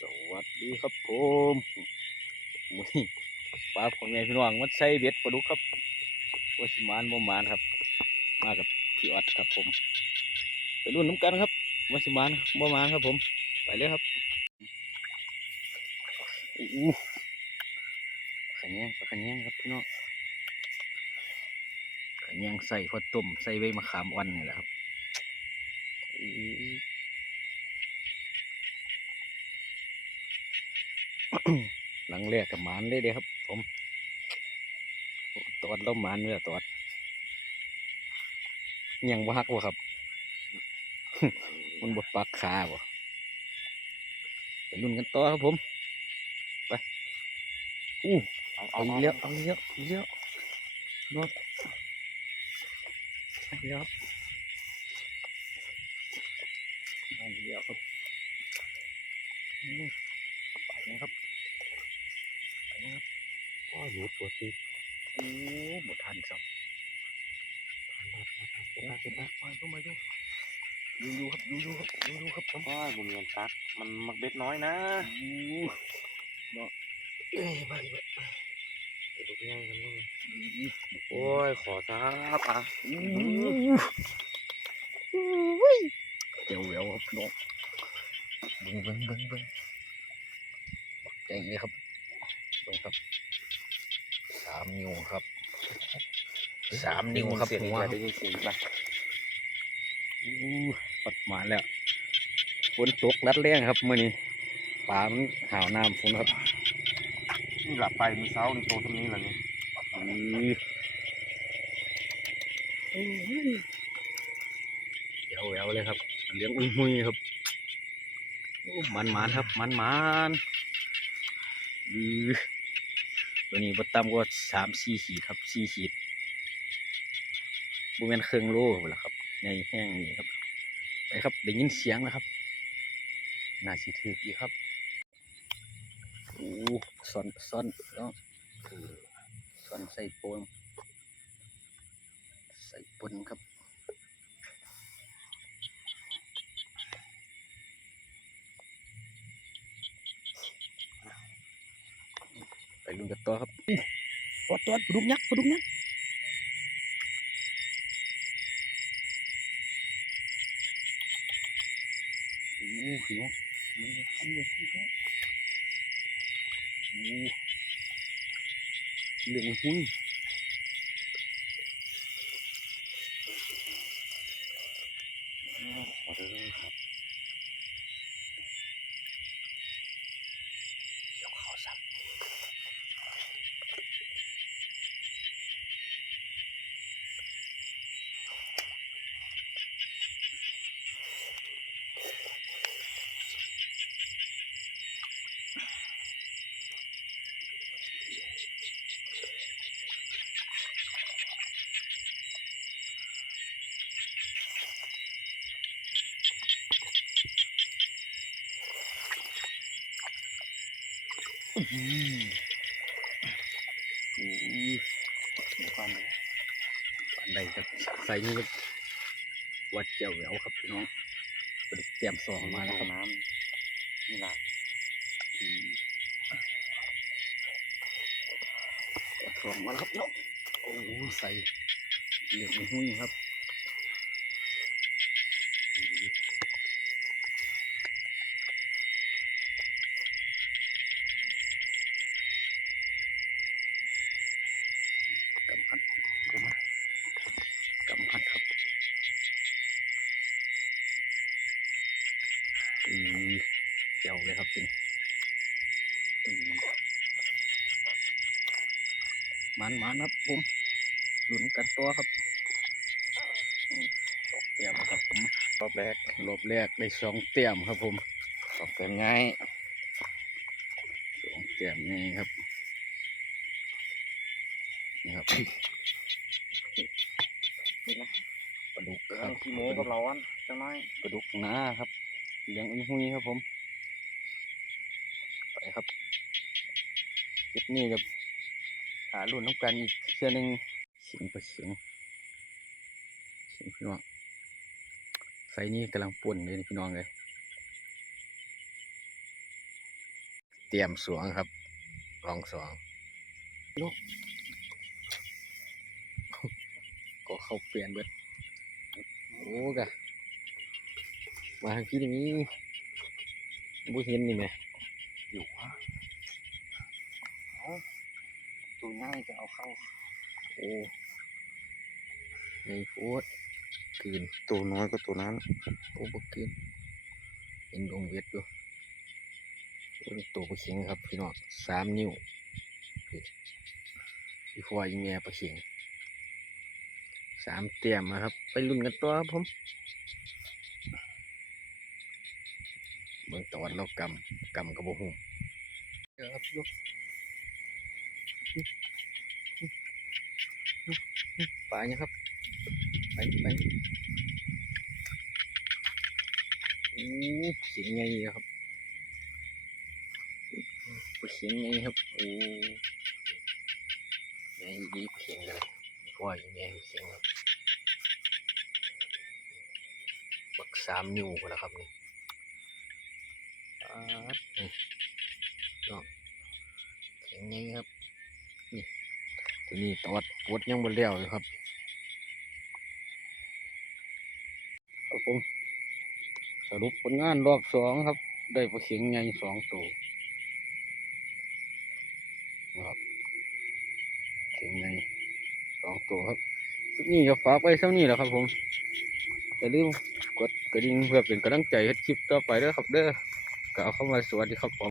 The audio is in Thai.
สวัสดีครับผมมื้อนี้ป้าพ่อแม่พี่น้องมันใส่เบ็ดปลาดุกครับว่าสิมานบ่มานครับ มากับพี่ออดครับผม ไปรุ่นน้ำกันครับว่าสิมานบ่มานครับผม ไปเลยครับอู้ขะแยงปลาขะแยงครับพี่น้องขะแยงใส่ข้าวต้มใส่ใบมะขามอ่อนนี่แหละครับ หลังแรกกับหมานเลยเด้ครับ ผมโอ้ตอดแล้วหมานเนื้อตอดยังบ่ฮักวะครับ มันบดปากขาบ่ไปรุ่นกันต่อครับผม ไปอู้เอาอีกแล้วเอาอีกแล้วเอาอีกแล้วนอกเอาอีกแล้วครับเอาอีกแล้วครับอืมไปนะครับก็ หลุดตัวตีโอ้หมดทันครับเป็นหน้าเป็นหน้ามาดูมาดูดูดูครับดูดูครับดูดูครับผมโอ้ยบุญเงินตักมันมักเบ็ดน้อยนะโอ้เนาะเอ้ยไปไปไปดูง่ายกันเลยโอ้ยขอซาปะเจียวเหววครับน้องเบิ้งเบิ้งเบิ้งเบิ้งใจเลยครับเบิ้งครับสามนิ้วครับสามนิ้วครับเสียงหัวไปได้ยินเสียงไปอู้ปัดมาแล้วฝนตกรัดแรงครับมื่อนี้ปลามันหาวน้ำฝนครับนี่หลับไปมีเช้านี่โตเท่านี้เหรอเนี่ยเดี๋ยวแหววเลยครับเลี้ยงอุ้ยหุยครับโอ้มันมันครับมันมันอือ ตัวนี้บดต่ำกว่าสามสี่ขีดครับสี่ขีดบริเวณเครื่องโล่หมดแล้วครับ ในแห้งนี่ครับ ไปครับได้ยินเสียงแล้วครับน่าสิถืออีกครับโอ้ซ่อนซ่อนเนาะซ่อนใส่ปนใส่ปนครับ ลุนกันต่อครับตัวตัวปลาดุกยักษ์ปลาดุกยักษ์โอ้โหหิวมันเลยทำเลยทำเลยโอ้เหลืองหุ้ย ขอเด้อครับ เดี๋ยวเขาซ้ำอืมอู้หู ฟันฟันใดครับใส่นี่ครับวัดเจียวแหววครับพี่น้องปลาดุกเตรียมสองมาแล้วครับน้ำนี่ละอืมเตรียมสองมาแล้วครับพี่น้องโอ้ใส่เหลืองหุ้ยครับอืมกำพัดกำพัดกำพัดครับอือเจียวเลยครับเป็นอือมันมันครับผมหลุนกันตัวครับอืมสองเตียมครับผมรอบแรกรอบแรกได้สองเตียมครับผมตอบเป็นง่ายสองเตียมนี่ครับนี่ครับนี่นะปลาดุกคเรื่รัอบงขี้โม้กับร้อนจังน้อยปลาดุกหนาครับเลี้ยงอุ้ยหุยครับผมไป ครับคลิปนี้กับหารุ่นน้องกันอีกเชือนึงเสียงประเสียงเสียงพี่น้องไฟนี้กำลังป่นเลยพี่น้องเลยเตรียมสวงครับ ลองสวงลูกก็เข้าเปลี่ยนเบิดโอ้กะมาทางที่นี้บุเห็นนี่ไหม อยู่วะตัวง่ายจะเอาเข้า โอ้ในโฟดคืนตัวน้อยก็ตัวนั้นโอ้บคืนเห็นดวงเวียดอยู่เป็นตัวปลาเข็งครับพี่น้องสามนิ้วนี่อีฟอยอีเมียปลาเข็งสามเตรียมนะครับ ไปลุ้นกันตัวครับผม บิ่งตอนเรากำกำกระบอกหุ่มเดี๋ยวครับลูกปลาเนี่ยครับไปไปโอ้เสียงไงครับเสียงไงครับโอ้ไงดีเสียงเลยว่าอย่างไงเสียงครับบักสามนิ้วพอแล้วครับนี่ อ่านี่เนาะเสียงไงครับนี่ตัวนี้ตอดปวดยังบนเลี้ยวอยู่ครับครับผมสรุปผลงานรอบสองครับ ได้ปลาเข็งใหญ่สองตัวนะครับเข็งใหญ่สองตัวครับคลิปนี้ก็ฝากไว้เท่านี้แหละครับผมอย่าลืมกดกระดิ่งเพื่อเป็นกำลังใจให้คลิปต่อไปด้อครับเด้อ ก็เอาเข้ามาสวัสดีครับผม